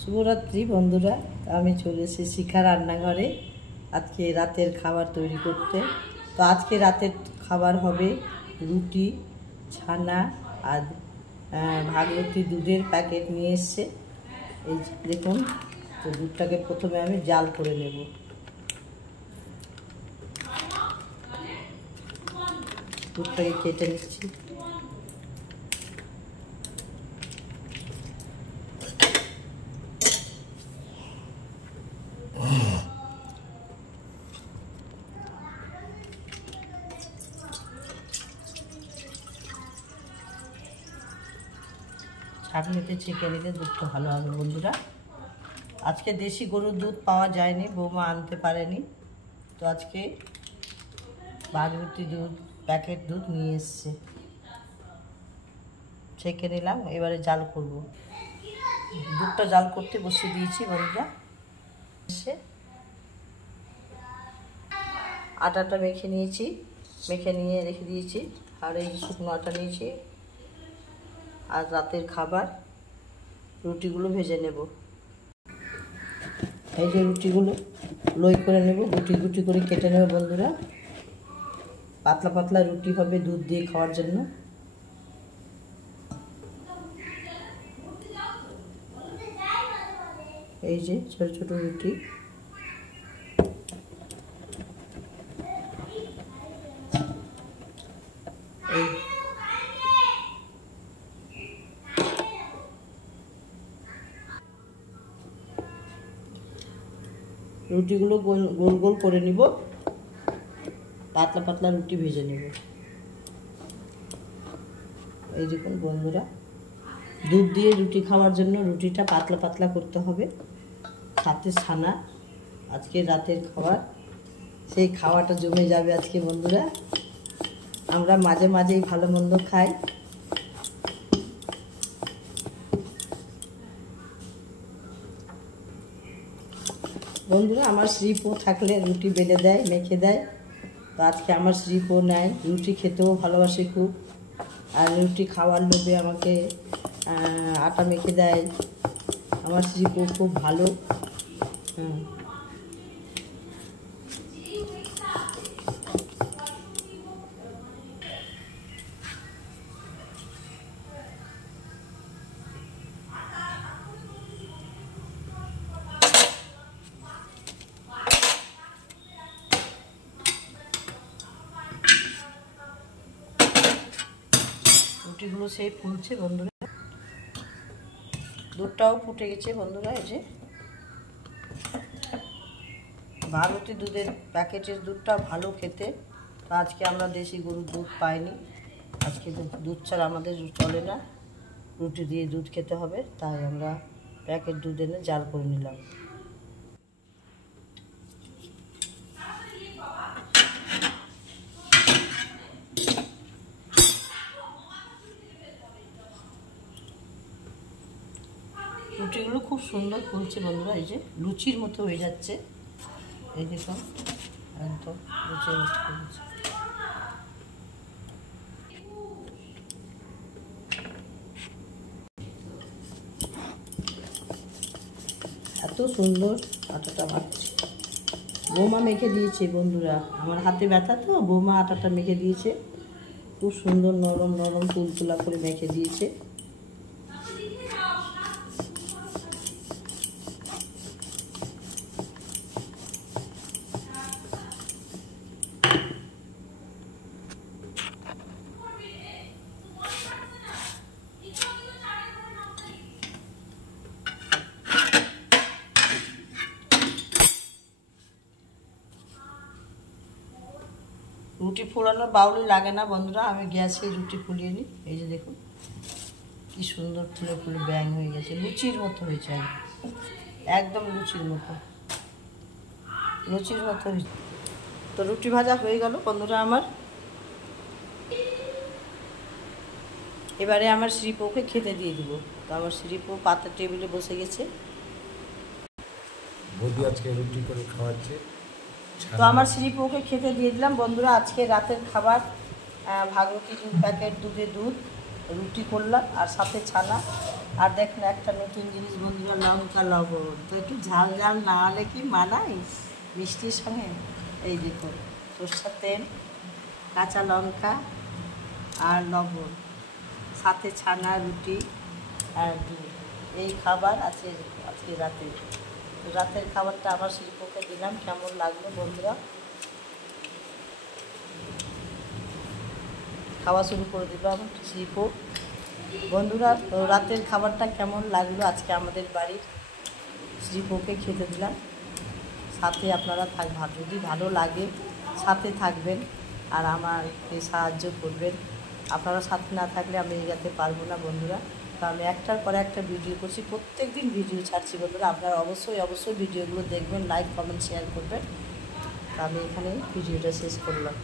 শুভরাত্রি বন্ধুরা, আমি চলে এসেছি শিখা রান্নাঘরে আজকে রাতের খাবার তৈরি করতে। তো আজকে রাতের খাবার হবে রুটি, ছানা আর ভাগীরথী দুধের প্যাকেট নিয়ে এসছে। এই দেখুন, তো দুধটাকে প্রথমে আমি জাল করে নেব। দুধটাকে কেটে নিচ্ছি। ছাঁকনিতে ছেঁকে নিলে দুধটা ভালো হবে বন্ধুরা। আজকে দেশি গরুর দুধ পাওয়া যায়নি, বৌমা আনতে পারেনি, তো আজকে ভাগীরথী দুধ প্যাকেট দুধ নিয়ে এসছে। ছেঁকে নিলাম, এবারে জাল করব। দুধটা জাল করতে বসিয়ে দিয়েছি বন্ধুরা। আটাটা মেখে নিয়েছি, মেখে নিয়ে রেখে দিয়েছি। আর এই শুকনো আটা নিয়েছি। আর রাতের খাবার রুটিগুলো ভেজে নেব। এই যে রুটিগুলো লই করে নেব, গুটি গুটি করে কেটে নেব বন্ধুরা। পাতলা পাতলা রুটি হবে দুধ দিয়ে খাওয়ার জন্য। এই যে ছোট ছোট রুটি। এই রুটিগুলো গোল গোল গোল করে নিব, পাতলা পাতলা রুটি ভেজে নেব। এই দেখুন বন্ধুরা, দুধ দিয়ে রুটি খাওয়ার জন্য রুটিটা পাতলা পাতলা করতে হবে। সাথে ছানা, আজকে রাতের খাবার, সেই খাওয়াটা জমে যাবে আজকে বন্ধুরা। আমরা মাঝে মাঝেই ভালো মন্দ খাই। বন্ধুরা, আমার শ্রীপো থাকলে রুটি বেলে দেয়, মেখে দেয়। তো আজকে আমার শ্রীপো নেয়, রুটি খেতেও ভালোবাসে খুব। আর রুটি খাওয়ার লোভে আমাকে আটা মেখে দেয়। আমার শ্রীপো খুব ভালো। রুটিগুলো সেই ফুলছে বন্ধুরা, দুধটাও ফুটে গেছে বন্ধুরা। এই যে ভাগীরথী দুধের প্যাকেটের দুধটা ভালো খেতে। তো আজকে আমরা দেশি গরুর দুধ পাইনি, আজকে দুধ ছাড়া আমাদের চলে না, রুটি দিয়ে দুধ খেতে হবে। তাই আমরা প্যাকেট দুধ এনে জাল করে নিলাম। রুটিগুলো খুব সুন্দর ফুলছে বন্ধুরা। এই যে লুচির মতো হয়ে যাচ্ছে। এই দেখুন, একদম লুচির মতো ফুলছে। এত সুন্দর আটাটা মাখছে, বৌমা মেখে দিয়েছে বন্ধুরা। আমার হাতে ব্যথা, তো বৌমা আটাটা মেখে দিয়েছে। খুব সুন্দর নরম নরম তুলতুলা করে মেখে দিয়েছে। রুটি ফোড়ানোর বাউলি লাগে না বন্ধুরা, আমি গ্যাসে রুটি ফুলিয়ে নিই। এই যে দেখুন কি সুন্দর ফুলে ফুলে ব্যাং হয়ে গেছে, লুচির মতো হয়েছে, একদম লুচির মতো, লুচির মতো হয়েছে। তো রুটি ভাজা হয়ে গেল বন্ধুরা আমার। এবারে আমার শ্রীপোকে খেতে দিয়ে দিব। তো আমার শ্রীপো পাতের টেবিলে বসে গেছে। বৌদি আজকে রুটি করে খাওয়াচ্ছে। তো আমার শ্রীপোকে খেতে দিয়ে দিলাম বন্ধুরা। আজকে রাতের খাবার ভাগীরথী দুধ প্যাকেট দুধে দুধ রুটি করলাম, আর সাথে ছানা। আর দেখুন একটা নতুন জিনিস বন্ধুরা, লঙ্কা লবণ। তো একটু ঝাল ঝাল না হলে কি মানায় মিষ্টির সঙ্গে? এই দেখুন সরষের তেল, কাঁচা লঙ্কা আর লবণ, সাথে ছানা, রুটি আর দুধ। এই খাবার আছে আজকে রাতে। তো রাতের খাবারটা আমার শিল্পকে দিলাম, কেমন লাগলো বন্ধুরা? খাওয়া শুরু করে দিল আমার শিল্প। বন্ধুরা, তো রাতের খাবারটা কেমন লাগলো আজকে আমাদের বাড়ির শ্রীপোকে খেতে দিলাম। সাথে আপনারা যদি ভালো লাগে সাথে থাকবেন আর আমাকে সাহায্য করবেন। আপনারা সাথে না থাকলে আমি এগোতে পারবো না বন্ধুরা। তো আমি একটার পরে একটা ভিডিও করছি, প্রত্যেক দিন ভিডিও ছাড়ছি বন্ধুরা। আপনারা অবশ্যই ভিডিওগুলো দেখবেন, লাইক কমেন্ট শেয়ার করবেন। তো আমি এখানে ভিডিওটা শেষ করলাম।